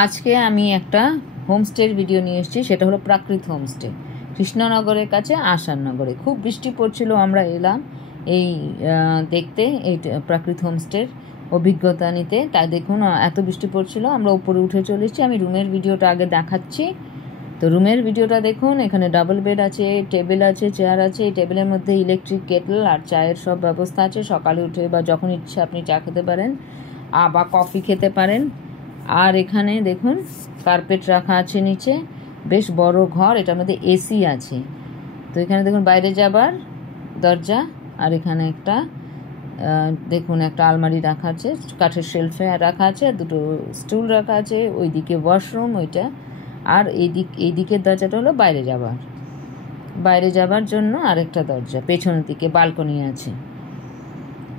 আজকে আমি একটা হোমস্টের ভিডিও নিয়ে এসেছি, সেটা হলো প্রাকৃত হোমস্টে, কৃষ্ণনগরের কাছে আসাননগরে। খুব বৃষ্টি পড়ছিল, আমরা এলাম এই দেখতে, এই প্রাকৃত হোমস্টের অভিজ্ঞতা নিতে। তাই দেখুন এত বৃষ্টি পড়ছিল, আমরা উপরে উঠে চলে এসেছি। আমি রুমের ভিডিওটা আগে দেখাচ্ছি। তো রুমের ভিডিওটা দেখুন, এখানে ডাবল বেড আছে, টেবিল আছে, চেয়ার আছে। এই টেবিলের মধ্যে ইলেকট্রিক কেটল আর চায়ের সব ব্যবস্থা আছে। সকালে উঠে বা যখন ইচ্ছে আপনি চা খেতে পারেন বা কফি খেতে পারেন। আর এখানে দেখুন কার্পেট রাখা আছে নিচে, বেশ বড় ঘর, এটার মধ্যে এসি আছে। তো এখানে দেখুন বাইরে যাবার দরজা, আর এখানে একটা দেখুন একটা আলমারি রাখা আছে, কাঠের শেলফে রাখা আছে, আর দুটো স্টুল রাখা আছে। ওইদিকে ওয়াশরুম ওইটা, আর এইদিকের দরজাটা হলো বাইরে যাবার জন্য আরেকটা দরজা, পেছনের দিকে বালকনি আছে।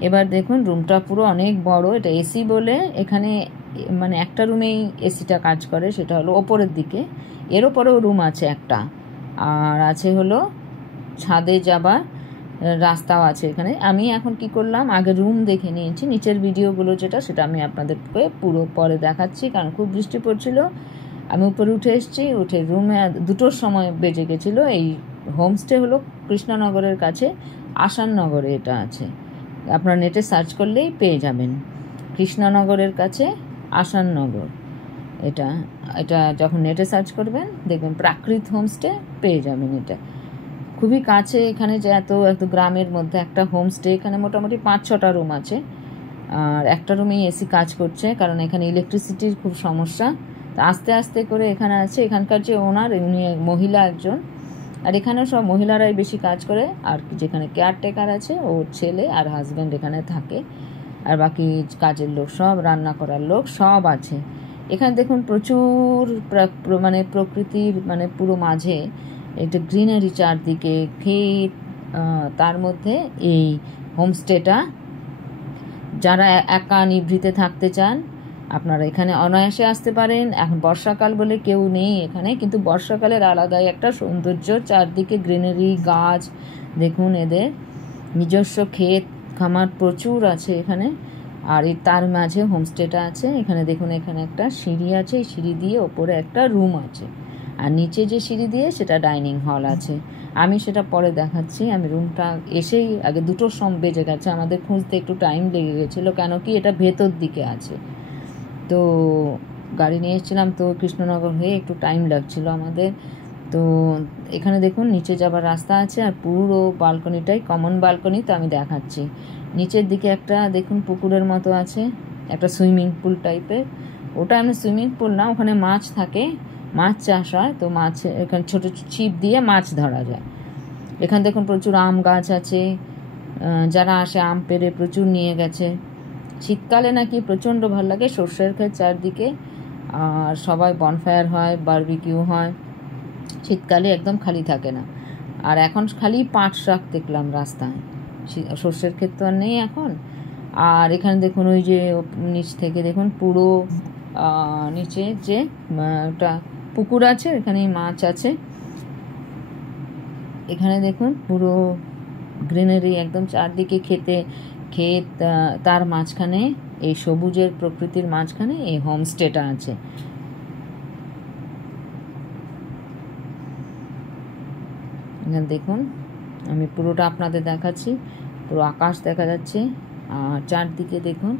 এবার দেখুন রুমটা পুরো অনেক বড়। এটা এসি বলে এখানে মানে একটা রুমেই এসিটা কাজ করে, সেটা হলো ওপরের দিকে। এর ওপরেও রুম আছে একটা, আর আছে হলো ছাদে যাবার রাস্তাও আছে এখানে। আমি এখন কি করলাম, আগে রুম দেখে নিয়েছি, নিচের ভিডিওগুলো যেটা সেটা আমি আপনাদেরকে পুরো পরে দেখাচ্ছি, কারণ খুব বৃষ্টি পড়ছিল। আমি উপরে উঠে এসেছি, উঠে রুমে 2টোর সময় বেজে গেছিলো। এই হোমস্টে হলো কৃষ্ণনগরের কাছে আসাননগরে এটা আছে, আপনারা নেটে সার্চ করলেই পেয়ে যাবেন। কৃষ্ণনগরের কাছে আসাননগর, এটা যখন নেটে সার্চ করবেন দেখবেন প্রাকৃত হোমস্টে পেয়ে যাবেন। এটা খুবই কাছে, এখানে যে এত গ্রামের মধ্যে একটা হোমস্টে। এখানে মোটামুটি 5-6টা রুম আছে, আর একটা রুমেই এসি কাজ করছে, কারণ এখানে ইলেকট্রিসিটির খুব সমস্যা। তো আস্তে আস্তে করে এখানে আছে, এখানকার যে ওনার উনি মহিলা একজন, আর এখানে সব মহিলারাই বেশি কাজ করে। আর যেখানে কেয়ারটেকার আছে ওর ছেলে আর হাজব্যান্ড এখানে থাকে, আর বাকি কাজের লোক সব, রান্না করার লোক সব আছে এখানে। দেখুন প্রচুর মানে প্রকৃতির মানে পুরো মাঝে একটা গ্রিনারি, চারদিকে ক্ষেত, তার মধ্যে এই হোমস্টেটা। যারা একা নিভৃতে থাকতে চান আপনারা এখানে অনায়াসে আসতে পারেন। এখন বর্ষাকাল বলে কেউ নেই এখানে, কিন্তু বর্ষাকালের আলাদাই একটা সৌন্দর্য, চারদিকে গ্রিনারি, গাছ। দেখুন এদের নিজস্ব ক্ষেত খামার প্রচুর আছে এখানে, আর তার মাঝে হোমস্টেটা আছে। এখানে দেখুন এখানে একটা সিঁড়ি আছে, এই সিঁড়ি দিয়ে ওপরে একটা রুম আছে, আর নিচে যে সিঁড়ি দিয়ে সেটা ডাইনিং হল আছে। আমি সেটা পরে দেখাচ্ছি। আমি রুমটা এসেই আগে 2টোর সময় বেজে গেছে, আমাদের খুঁজতে একটু টাইম লেগে গেছিলো, কেন কি এটা ভেতর দিকে আছে। তো গাড়ি নিয়ে এসেছিলাম, তো কৃষ্ণনগর হয়ে একটু টাইম লাগছিল আমাদের। তো এখানে দেখুন নিচে যাবার রাস্তা আছে, আর পুরো বালকনিটাই কমন বালকনি। তো আমি দেখাচ্ছি নিচের দিকে একটা দেখুন পুকুরের মতো আছে, একটা সুইমিং পুল টাইপের। ওটা এমনি সুইমিং পুল না, ওখানে মাছ থাকে, মাছ চাষ হয়। তো মাছ এখানে ছোটো ছিপ দিয়ে মাছ ধরা যায়। এখানে দেখুন প্রচুর আম গাছ আছে, যারা আসে আম পেড়ে প্রচুর নিয়ে গেছে। শীতকালে নাকি প্রচণ্ড ভালো লাগে, সর্ষের ক্ষেত চারদিকে, আর সবাই বনফায়ার হয়, বারবিকিউ হয়। শীতকালে একদম খালি থাকে না। আর এখন খালি পাট শাক দেখলাম রাস্তায়, সর্ষের ক্ষেত তো আর নেই এখন। আর এখানে দেখুন ওই যে নিচ থেকে দেখুন পুরো নিচে যে একটা পুকুর আছে, এখানে মাছ আছে। এখানে দেখুন পুরো গ্রিনারি, একদম চারদিকে ক্ষেত, তার মাঝখানে এই সবুজের প্রকৃতির মাঝখানে এই হোমস্টেটা আছে। এখানে দেখুন আমি পুরোটা আপনাদের দেখাচ্ছি, পুরো আকাশ দেখা যাচ্ছে, আর চারদিকে দেখুন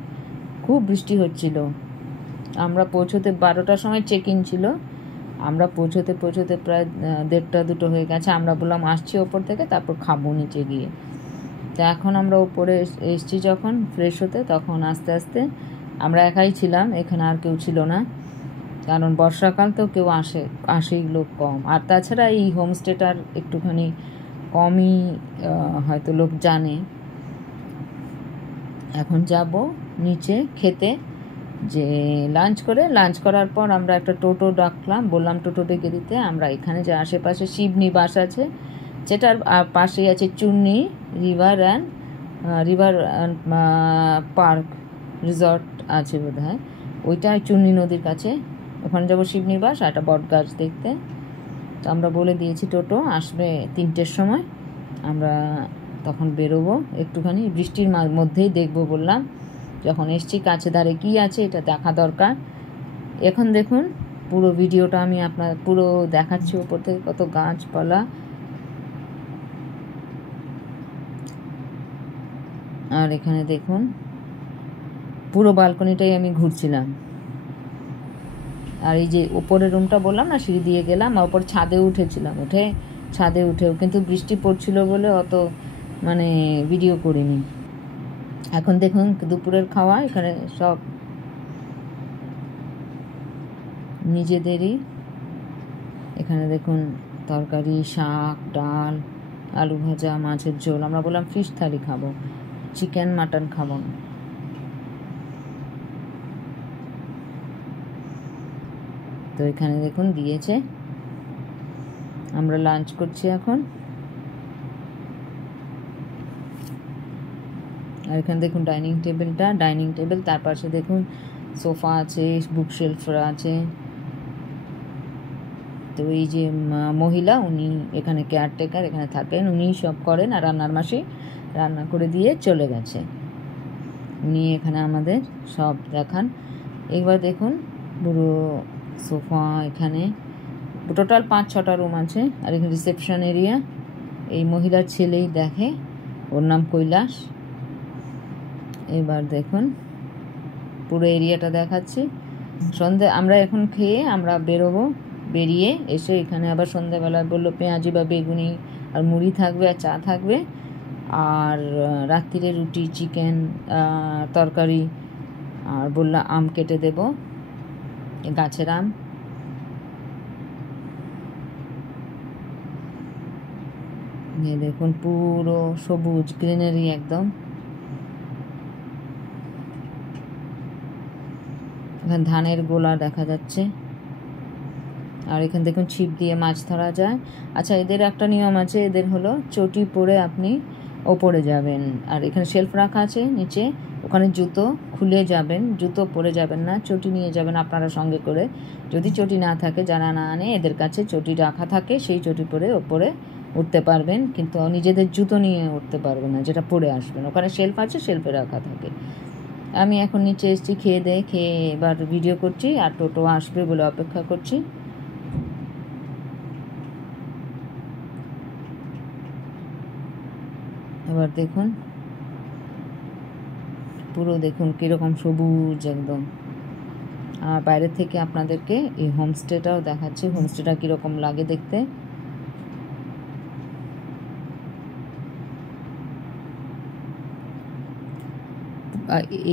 খুব বৃষ্টি হচ্ছিল। আমরা পৌঁছতে 12টার সময় চেক ইন ছিল, আমরা পৌঁছতে প্রায় 1:30-2 হয়ে গেছে। আমরা বললাম আসছি ওপর থেকে, তারপর খাবো নিচে গিয়ে। তো এখন আমরা ওপরে এসছি যখন ফ্রেশ হতে, তখন আস্তে আস্তে, আমরা একাই ছিলাম এখানে, আর কেউ ছিল না, কারণ বর্ষাকাল তো কেউ আসেই লোক কম। আর তাছাড়া এই হোমস্টেটার একটুখানি কমই হয়তো লোক জানে। এখন যাব নিচে খেতে, যে লাঞ্চ করার পর আমরা একটা টোটো ডাকলাম, বললাম টোটো ডেকে দিতে। আমরা এখানে যে আশেপাশে শিবনিবাস আছে, যেটার পাশেই আছে চুন্নি রিভার পার্ক রিসর্ট আছে বোধহয়, ওইটা চুন্নি নদীর কাছে। ওখানে যাবো শিবনিবাস আর একটা বট গাছ দেখতে। তো আমরা বলে দিয়েছি টোটো আসবে 3টের সময়, আমরা তখন বেরোবো। একটুখানি বৃষ্টির মধ্যেই দেখবো বললাম, যখন এসছি কাছে ধারে কী আছে এটা দেখা দরকার। এখন দেখুন পুরো ভিডিওটা আমি আপনার পুরো দেখাচ্ছি, ওপর থেকে কত গাছপালা। আর এখানে দেখুন পুরো বালকনিটাই আমি ঘুরছিলাম। আর এই যে ওপরের রুমটা বললাম না, সিঁড়ি দিয়ে গেলাম, আর ওপর ছাদে উঠেছিলাম, ছাদে উঠেও কিন্তু বৃষ্টি পড়ছিল বলে অত মানে ভিডিও করিনি। এখন দেখুন দুপুরের খাওয়া, এখানে সব নিজেদেরই। এখানে দেখুন তরকারি, শাক, ডাল, আলু ভাজা, মাছের ঝোল। আমরা বললাম ফিশ থালি খাবো, চিকেন মাটন খাবো না। তো এখানে দেখুন দিয়েছে, আমরা লাঞ্চ করছি এখন। আর এখানে দেখুন ডাইনিং টেবিল, তার পাশে দেখুন সোফা আছে, বুকশেলফ আছে। তো এই যে মহিলা, উনি এখানে কেয়ারটেকার, এখানে থাকেন, উনি সব করেন। আর রান্নার মাসি রান্না করে দিয়ে চলে গেছে। উনি এখানে আমাদের সব দেখান। এবার দেখুন পুরো সোফা, এখানে টোটাল 5-6টা রুম আছে। আর এখানে রিসেপশন এরিয়া, এই মহিলার ছেলেই দেখে, ওর নাম কৈলাস। এবার দেখুন পুরো এরিয়াটা দেখাচ্ছি। সন্ধে আমরা এখন খেয়ে আমরা বেরোবো, বেরিয়ে এসে এখানে আবার সন্ধ্যাবেলায় বললো পেঁয়াজি বা বেগুনি আর মুড়ি থাকবে আর চা থাকবে। আর রাত্রিরে রুটি, চিকেন, তরকারি। আর বললো আম কেটে দেব, গাছের আম। দেখুন পুরো সবুজ গ্রিনারি একদম। এখানে ধানের গোলা দেখা যাচ্ছে। আর এখানে দেখুন ছিপ দিয়ে মাছ ধরা যায়। আচ্ছা, এদের একটা নিয়ম আছে, এদের হলো চটি পরে আপনি ওপরে যাবেন। আর এখানে শেলফ রাখা আছে নিচে, ওখানে জুতো খুলে যাবেন, জুতো পরে যাবেন না, চটি নিয়ে যাবেন আপনারা সঙ্গে করে। যদি চটি না থাকে, যারা না আনে, এদের কাছে চটি রাখা থাকে, সেই চটি পরে ওপরে উঠতে পারবেন, কিন্তু নিজেদের জুতো নিয়ে উঠতে পারবেন না, যেটা পরে আসবেন। ওখানে শেলফ আছে, শেলফে রাখা থাকে। আমি এখন নিচে এসেছি, খেয়ে এবার ভিডিও করছি, আর টোটো আসবে বলে অপেক্ষা করছি। এবার দেখুন পুরো দেখুন কীরকম সবুজ একদম। আর বাইরে থেকে আপনাদেরকে এই হোমস্টেটাও দেখাচ্ছি, হোমস্টেটা কীরকম লাগে দেখতে।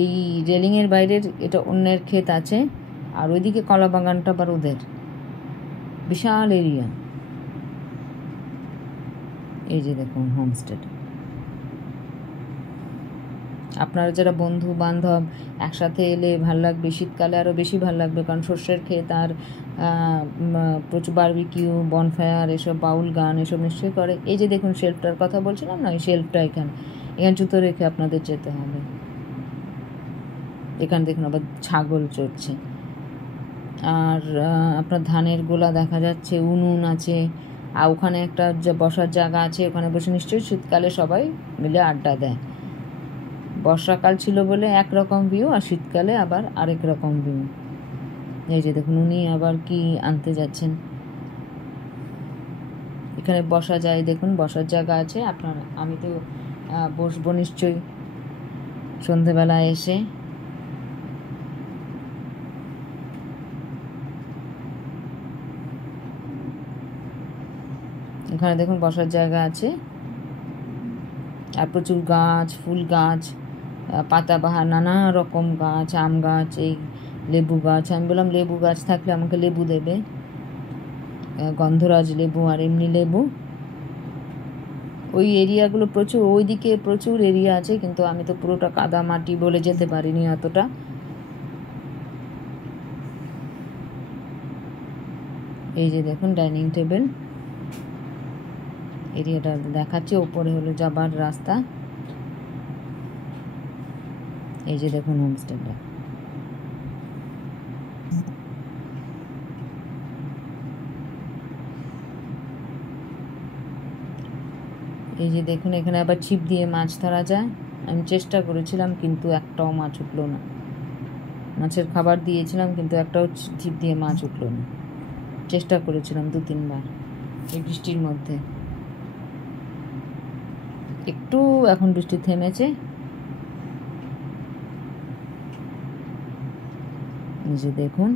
এই রেলিংয়ের বাইরের এটা অন্যের ক্ষেত আছে, আর ওইদিকে কলা বাগানটা আবার ওদের, বিশাল এরিয়া। এই যে দেখুন হোমস্টেটা। আপনারা যারা বন্ধু বান্ধব একসাথে এলে ভাল লাগবে, শীতকালে আরও বেশি ভাল লাগবে, কারণ সর্ষের ক্ষেত আর প্রচুর বারবিকিউ, বনফায়ার, এসব বাউল গান এসব নিশ্চয়ই করে। এই যে দেখুন শেলফটার কথা বলছিলাম না, এই শেলফটা এখানে জুতো রেখে আপনাদের যেতে হবে। এখানে দেখুন আবার ছাগল চড়ছে। আর আপনার ধানের গোলা দেখা যাচ্ছে, উনুন আছে, আর ওখানে একটা বসার জায়গা আছে, ওখানে বসে নিশ্চয়ই শীতকালে সবাই মিলে আড্ডা দেয়। বর্ষাকাল ছিল বলে একরকম ভিউ, আর শীতকালে আবার আরেক রকম ভিউ। এই যে দেখুন উনি আবার কি আনতে যাচ্ছেন। এখানে বসা যায়, দেখুন বসার জায়গা আছে আপনার। আমি তো বসবো নিশ্চয়ই সন্ধেবেলায় এসে। এখানে দেখুন বসার জায়গা আছে, আর প্রচুর গাছ, ফুল গাছ, পাতাবাহার নানা রকম গাছ, আম গাছ, এই লেবু গাছ। আমি বললাম লেবু গাছ থাকলে আমাকে লেবু দেবে, গন্ধরাজ লেবু আর এমনি লেবু। ওই এরিয়াগুলো প্রচুর, ওইদিকে প্রচুর এরিয়া আছে, কিন্তু আমি তো পুরোটা কাদা মাটি বলে যেতে পারিনি অতটা। এই যে দেখুন ডাইনিং টেবিল এরিয়াটা দেখাচ্ছি, ওপরে হলো যাবার রাস্তা। এই যে দেখুন হোমস্টেটা। এই যে দেখুন এখানে আবার ছিপ দিয়ে মাছ ধরা যায়। আমি চেষ্টা করেছিলাম কিন্তু একটাও মাছ উঠলো না, মাছের খাবার দিয়েছিলাম, কিন্তু একটাও ছিপ দিয়ে মাছ উঠলো না। চেষ্টা করেছিলাম 2-3 বার এই বৃষ্টির মধ্যে। একটু এখন বৃষ্টি থেমেছে। এই যে দেখুন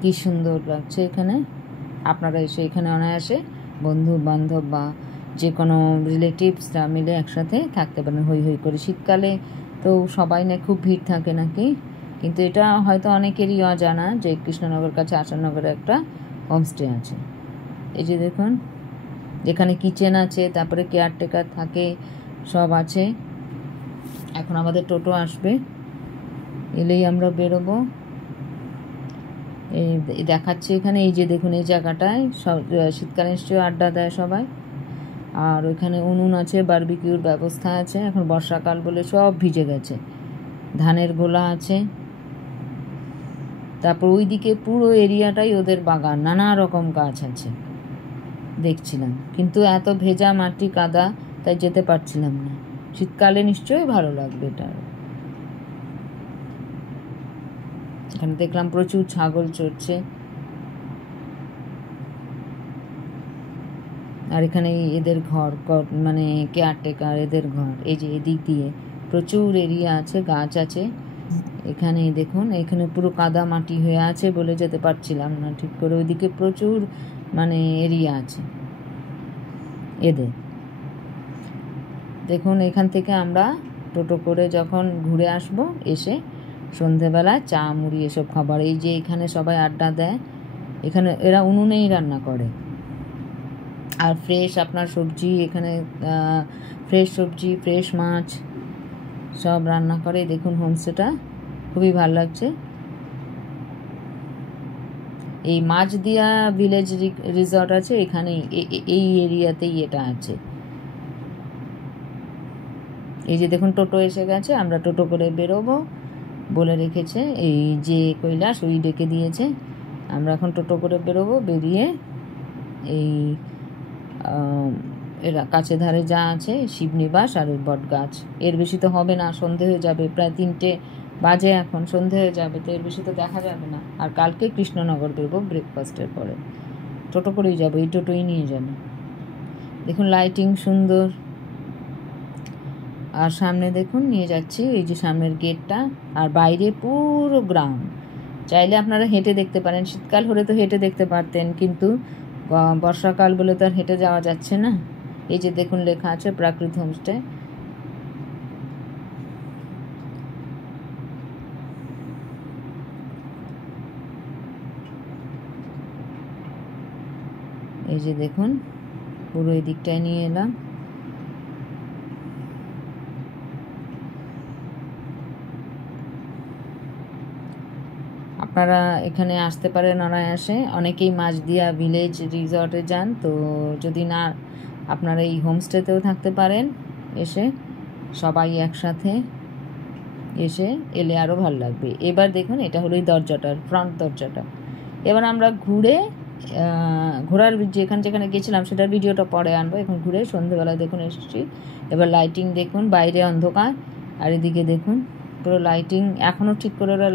কি সুন্দর লাগছে এখানে। আপনারা এসে এখানে অনায়াসে বন্ধু বান্ধব বা যে কোনো রিলেটিভসরা মিলে একসাথে থাকতে পারেন হই হই করে। শীতকালে তো সবাই না খুব ভিড় থাকে নাকি, কিন্তু এটা হয়তো অনেকেরই অজানা যে কৃষ্ণনগর কাছে আসাননগরে একটা হোমস্টে আছে। এই যে দেখুন যেখানে কিচেন আছে, তারপরে কেয়ারটেকার থাকে, সব আছে। এখন আমাদের টোটো আসবে, এলেই আমরা বেরোবো। এই দেখাচ্ছে এখানে, এই যে দেখুন এই জায়গাটায় সব শীতকালে নিশ্চয়ই আড্ডা দেয় সবাই। আর ওইখানে উনুন আছে, বারবিকিউর ব্যবস্থা আছে। এখন বর্ষাকাল বলে সব ভিজে গেছে। ধানের গোলা আছে। তারপর ওইদিকে পুরো এরিয়াটাই ওদের বাগান, নানা রকম গাছ আছে দেখছিলাম, কিন্তু এত ভেজা মাটি কাদা, তাই যেতে পারছিলাম না। শীতকালে নিশ্চয়ই ভালো লাগবে এটা। এখানে দেখলাম প্রচুর ছাগল চড়ছে। আর এখানে এদের ঘর, মানে কেয়ারটেকার এদের ঘর। এই যে এদিক দিয়ে প্রচুর এরিয়া আছে, গাছ আছে। এখানে দেখুন এখানে পুরো কাদা মাটি হয়ে আছে বলে যেতে পারছিলাম না ঠিক করে। ওইদিকে প্রচুর মানে এরিয়া আছে এদের। দেখুন এখান থেকে আমরা টোটো করে যখন ঘুরে আসব, এসে সন্ধেবেলা চা মুড়ি এসব খাবার। এই যে এখানে সবাই আড্ডা দেয়, এখানে এরা উনুনেই রান্না করে। আর ফ্রেশ আপনার সবজি, এখানে ফ্রেশ সবজি, ফ্রেশ মাছ সব রান্না করে। দেখুন হোমস্টেটা খুবই ভালো লাগছে। এই মাছদিয়া ভিলেজ রিসর্ট আছে এখানে, এই এরিয়াতেই এটা আছে। এই যে দেখুন টোটো এসে গেছে, আমরা টোটো করে বেরোবো বলে রেখেছে। এই যে কৈলাস ওই ডেকে দিয়েছে, আমরা এখন টোটো করে বেরোবো। বেরিয়ে এই এরা কাছে ধারে যা আছে শিবনিবাস আর ওই বট গাছ, এর বেশি তো হবে না, সন্ধে হয়ে যাবে, প্রায় 3টে বাজে এখন, সন্ধে হয়ে যাবে, তো এর বেশি তো দেখা যাবে না। আর কালকে কৃষ্ণনগর বেরোবো ব্রেকফাস্টের পরে, টোটো করেই যাবো, এই টোটোই নিয়ে যাবে। দেখুন লাইটিং সুন্দর। আর সামনে দেখুন নিয়ে যাচ্ছি, এই যে সামনের গেটটা, আর বাইরে পুরো গ্রাউন্ড। চাইলে আপনারা হেঁটে দেখতে পারেন, শীতকাল হলে তো হেঁটে দেখতে পারতেন, কিন্তু বর্ষাকাল বলে তো আর হেঁটে যাওয়া যাচ্ছে না। এই যে দেখুন লেখা আছে প্রাকৃত হোমস্টে। এই যে দেখুন পুরো এই দিকটায় নিয়ে এলাম। আপনারা এখানে আসতে পারেন অনায়াসে। অনেকেই মাছদিয়া ভিলেজ রিসর্টে যান, তো যদি না আপনারা এই হোমস্টেতেও থাকতে পারেন। এসে সবাই একসাথে এসে এলে আরও ভালো লাগবে। এবার দেখুন এটা হলো এই দরজাটার ফ্রন্ট দরজাটা। এবার আমরা ঘুরে ঘোরার যেখানে যেখানে গেছিলাম সেটার ভিডিওটা পরে আনবো। এখন ঘুরে সন্ধ্যেবেলা দেখুন এসেছি। এবার লাইটিং দেখুন, বাইরে অন্ধকার আর এদিকে দেখুন পুরো লাইটিং। এখনও ঠিক করে ওরা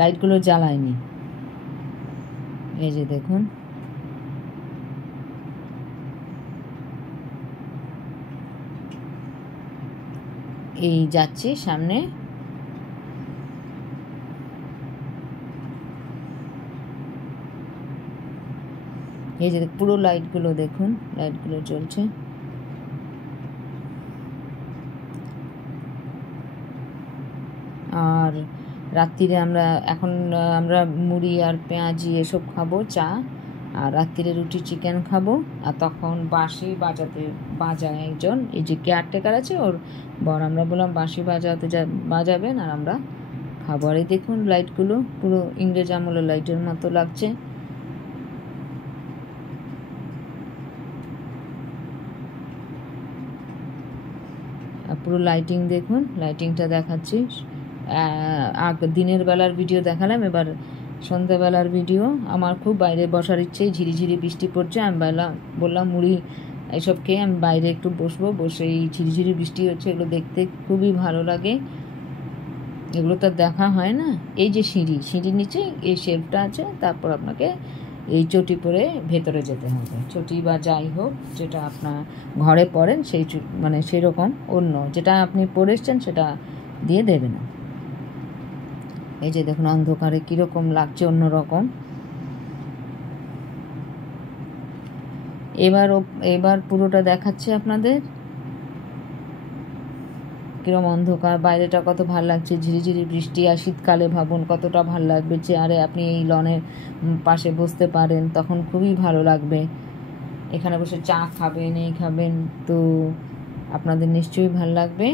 লাইটগুলো জ্বালায়নি। এই যে দেখুন এই যাচ্ছি সামনে। এই যে পুরো লাইটগুলো দেখুন, লাইটগুলো জ্বলছে। আর রাত্রিরে আমরা মুড়ি আর পেঁয়াজি এসব খাবো, চা, আর রাত্রিরে রুটি চিকেন খাবো। আর তখন বাঁশি বাজায় একজন, এই যে কেয়ারটেকার আছে ওর বর, আমরা বললাম বাঁশি বাজাবেন আর আমরা খাবো। আর এই দেখুন লাইটগুলো পুরো ইংরেজ আমলের লাইটের মতো লাগছে। আর পুরো লাইটিং দেখুন, লাইটিংটা দেখাচ্ছি। দিনের বেলার ভিডিও দেখালাম, এবার সন্ধ্যাবেলার ভিডিও। আমার খুব বাইরে বসার ইচ্ছে, ঝিরিঝিরি বৃষ্টি পড়ছে। আমি বললাম মুড়ি এসব খেয়ে আমি বাইরে একটু বসবো, বসে এই ঝিরিঝিরি বৃষ্টি হচ্ছে এগুলো দেখতে খুবই ভালো লাগে। এগুলো তো দেখা হয় না। এই যে সিঁড়ির নিচে এই শেলফটা আছে, তারপর আপনাকে এই চটি পরে ভেতরে যেতে হবে। চটি বা যাই হোক যেটা আপনার ঘরে পরেন সেই মানে সেরকম অন্য যেটা আপনি পরে এসছেন সেটা দিয়ে দেবে না। এই যে দেখুন অন্ধকারে কীরকম লাগছে, অন্যরকম। এবার পুরোটা দেখাচ্ছে আপনাদের কিরম অন্ধকার, বাইরেটা কত ভালো লাগছে, ঝিরিঝিরি বৃষ্টি। আর শীতকালে ভাবুন কতটা ভালো লাগবে, চেয়ারে আপনি এই লনের পাশে বসতে পারেন, তখন খুবই ভালো লাগবে। এখানে বসে চা খাবেন, এই খাবেন, তো আপনাদের নিশ্চয়ই ভালো লাগবে।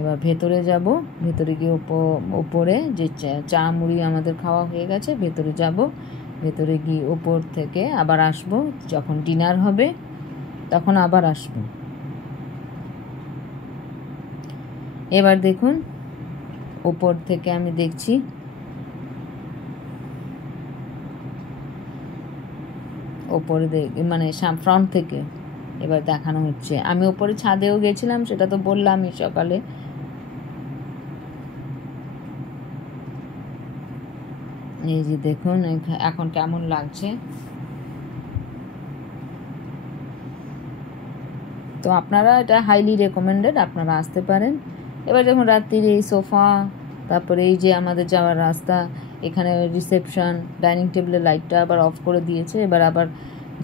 এবার ভেতরে যাব, ভেতরে গিয়ে ওপরে যে চা মুড়ি আমাদের খাওয়া হয়ে গেছে, ভেতরে যাব, ভেতরে গিয়ে ওপর থেকে আবার আসব, যখন ডিনার হবে তখন আবার আসব। এবার দেখুন ওপর থেকে আমি দেখছি ওপরে মানে ফ্রন্ট থেকে এবার দেখানো হচ্ছে। আমি ওপরে ছাদেও গেছিলাম, সেটা তো বললামই সকালে। এই যে দেখুন এখন কেমন লাগছে। তো আপনারা এটা হাইলি রেকমেন্ডেড, আপনারা আসতে পারেন। এবার যখন রাত্রির এই সোফা, তারপরে এই যে আমাদের যাওয়ার রাস্তা, এখানে রিসেপশন, ডাইনিং টেবিলের লাইটটা আবার অফ করে দিয়েছে, এবার আবার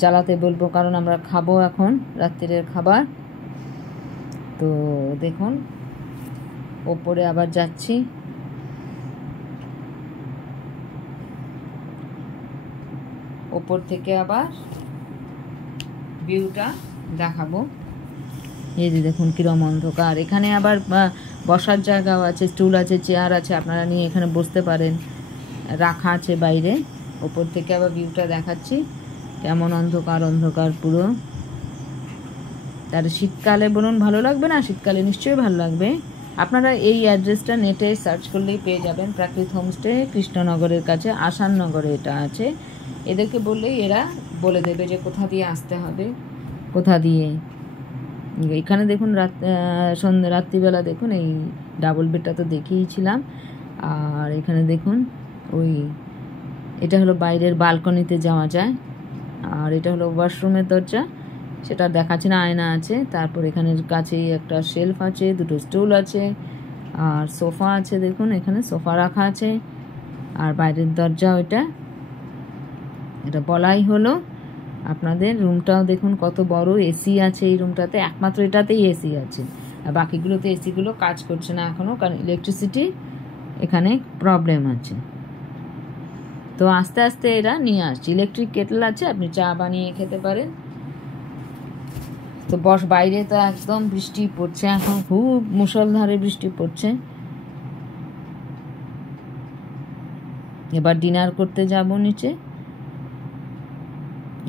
জ্বালাতে বলবো, কারণ আমরা খাবো এখন রাত্রিরের খাবার। তো দেখুন ওপরে আবার যাচ্ছি, ওপর থেকে আবার ভিউটা দেখাবো। এই যে দেখুন কিরম অন্ধকার। এখানে আবার বসার জায়গাও আছে, স্টুল আছে, চেয়ার আছে, আপনারা নিয়ে এখানে বসতে পারেন, রাখা আছে বাইরে। ওপর থেকে আবার ভিউটা দেখাচ্ছি, কেমন অন্ধকার অন্ধকার পুরো। তার শীতকালে বলুন ভালো লাগবে না? শীতকালে নিশ্চয়ই ভালো লাগবে। আপনারা এই অ্যাড্রেসটা নেটে সার্চ করলেই পেয়ে যাবেন, প্রাকৃত হোমস্টে, কৃষ্ণনগরের কাছে, আসাননগরে এটা আছে। এদেরকে বললেই এরা বলে দেবে যে কোথা দিয়ে আসতে হবে, কোথা দিয়ে। এখানে দেখুন রাত্রিবেলা দেখুন এই ডাবল বেডটা তো দেখিয়েছিলাম। আর এখানে দেখুন এটা হলো বাইরের বালকনিতে যাওয়া যায়। আর এটা হলো ওয়াশরুমের দরজা, সেটা দেখাচ্ছে না, আয়না আছে। তারপর এখানের কাছেই একটা শেলফ আছে, দুটো স্টুল আছে, আর সোফা আছে। দেখুন এখানে সোফা রাখা আছে। আর বাইরের দরজা এটা বলাই হলো। আপনাদের রুমটাও দেখুন কত বড়, এসি আছে এই রুমটাতে, একমাত্র এটাতেই এসি আছে, আর বাকিগুলোতে এসিগুলো কাজ করছে না এখনও, কারণ ইলেকট্রিসিটি এখানে প্রবলেম আছে। তো আস্তে আস্তে এরা নিয়ে আসছে। ইলেকট্রিক কেটল আছে, আপনি চা বানিয়ে খেতে পারেন। তো বাইরে তো একদম বৃষ্টি পড়ছে এখন, খুব মুষলধারে বৃষ্টি পড়ছে। এবার ডিনার করতে যাব নিচে,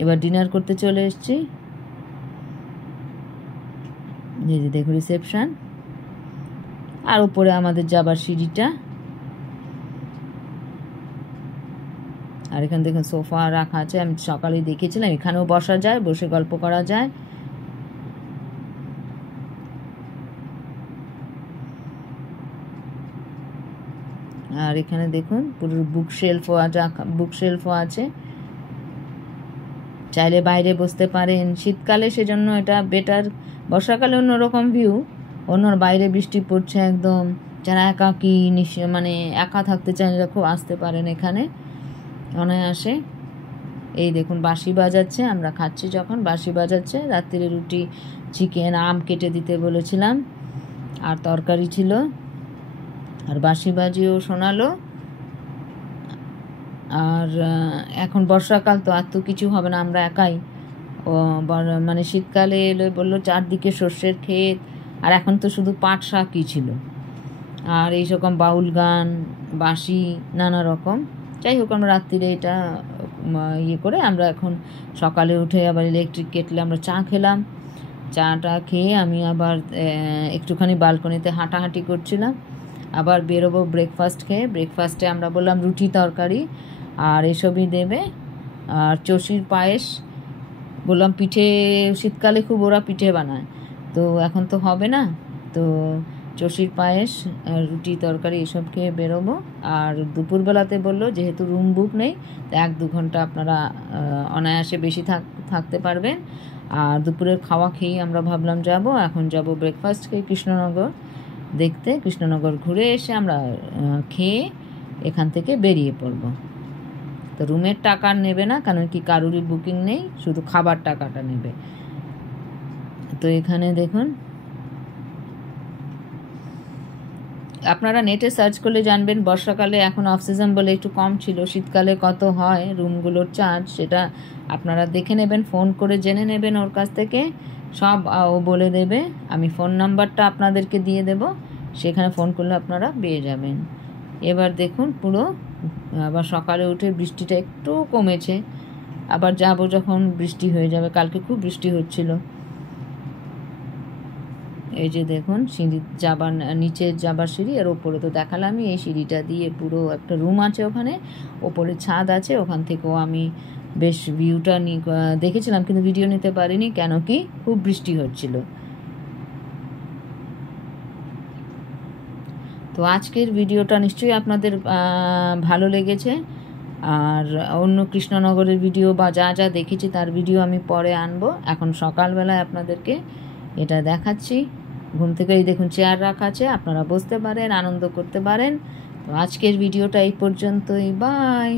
এবার ডিনার করতে চলে এসেছি। এই যে দেখো রিসেপশন, আর উপরে আমাদের যাবার সিঁড়িটা। আর এখানে দেখুন সোফা রাখা আছে, আমি সকালে দেখেছিলাম, এখানেও বসা যায়, বসে গল্প করা যায়। আর এখানে দেখুন পুরো বুকশেলফও আছে, চাইলে বাইরে বসতে পারেন শীতকালে, সেজন্য এটা বেটার। বর্ষাকালে অন্যরকম ভিউ, বাইরে বৃষ্টি পড়ছে একদম, যারা একাকী মানে একা থাকতে চান এরা খুব আসতে পারেন এখানে অনায়াসে। এই দেখুন বাঁশি বাজাচ্ছে, আমরা খাচ্ছি যখন বাঁশি বাজাচ্ছে। রাত্রিরে রুটি, চিকেন, আম কেটে দিতে বলেছিলাম, আর তরকারি ছিল, আর বাঁশি বাজিও শোনালো। আর এখন বর্ষাকাল তো আর তো কিছু হবে না, আমরা একাই। মানে শীতকালে এলো বললো চারদিকে সর্ষের ক্ষেত, আর এখন তো শুধু পাট শাকই ছিল, আর এই রকম বাউল গান, বাঁশি, নানা রকম। যাই হোক আমরা রাত্রিরে এটা করে আমরা এখন সকালে উঠে আবার ইলেকট্রিক কেটলে আমরা চা খেলাম। চাটা খেয়ে আমি আবার একটুখানি বালকনিতে হাঁটাহাঁটি করছিলাম, আবার বেরোবো ব্রেকফাস্ট খেয়ে। ব্রেকফাস্টে আমরা বললাম রুটি তরকারি আর এসবই দেবে, আর চষির পায়েস বললাম। পিঠে শীতকালে খুব ওরা পিঠে বানায়, তো এখন তো হবে না, তো চষির পায়েস, রুটি তরকারি এসব খেয়ে বেরোবো। আর দুপুরবেলাতে বললো যেহেতু রুম বুক নেই, তো 1-2 ঘন্টা আপনারা অনায়াসে বেশি থাকতে পারবেন। আর দুপুরের খাওয়া খেয়েই আমরা ভাবলাম যাব, এখন যাব ব্রেকফাস্ট খেয়ে কৃষ্ণনগর দেখতে। কৃষ্ণনগর ঘুরে এসে আমরা খেয়ে এখান থেকে বেরিয়ে পড়ব। তো রুমের টাকা নেবে না, কারণ কি কারুরই বুকিং নেই, শুধু খাবার টাকাটা নেবে। তো এখানে দেখুন, আপনারা নেটে সার্চ করলে জানবেন। বর্ষাকালে এখন অফ সিজন বলে একটু কম ছিল, শীতকালে কত হয় রুমগুলোর চার্জ সেটা আপনারা দেখে নেবেন, ফোন করে জেনে নেবেন ওর কাছ থেকে, সব ও বলে দেবে। আমি ফোন নাম্বারটা আপনাদেরকে দিয়ে দেব, সেখানে ফোন করলে আপনারা পেয়ে যাবেন। এবার দেখুন পুরো, আবার সকালে উঠে বৃষ্টিটা একটু কমেছে, আবার যাব যখন বৃষ্টি হয়ে যাবে। কালকে খুব বৃষ্টি হচ্ছিল। এই যে দেখুন সিঁড়ি যাবার, নিচে যাবার সিঁড়ি, আর ওপরে তো দেখালামই। এই সিঁড়িটা দিয়ে পুরো একটা রুম আছে, ওখানে ওপরে ছাদ আছে, ওখান থেকেও আমি বেশ ভিউটা দেখেছিলাম, কিন্তু ভিডিও নিতে পারিনি, কেন কি খুব বৃষ্টি হচ্ছিল। তো আজকের ভিডিওটা নিশ্চয়ই আপনাদের ভালো লেগেছে। আর অন্য কৃষ্ণনগরের ভিডিও বা যা যা দেখেছি তার ভিডিও আমি পরে আনবো। এখন সকালবেলায় আপনাদেরকে এটা দেখাচ্ছি। ঘুম থেকে এই দেখুন চেয়ার রাখা আছে, আপনারা বসতে পারেন, আনন্দ করতে পারেন। তো আজকের ভিডিওটা এই পর্যন্তই, বাই।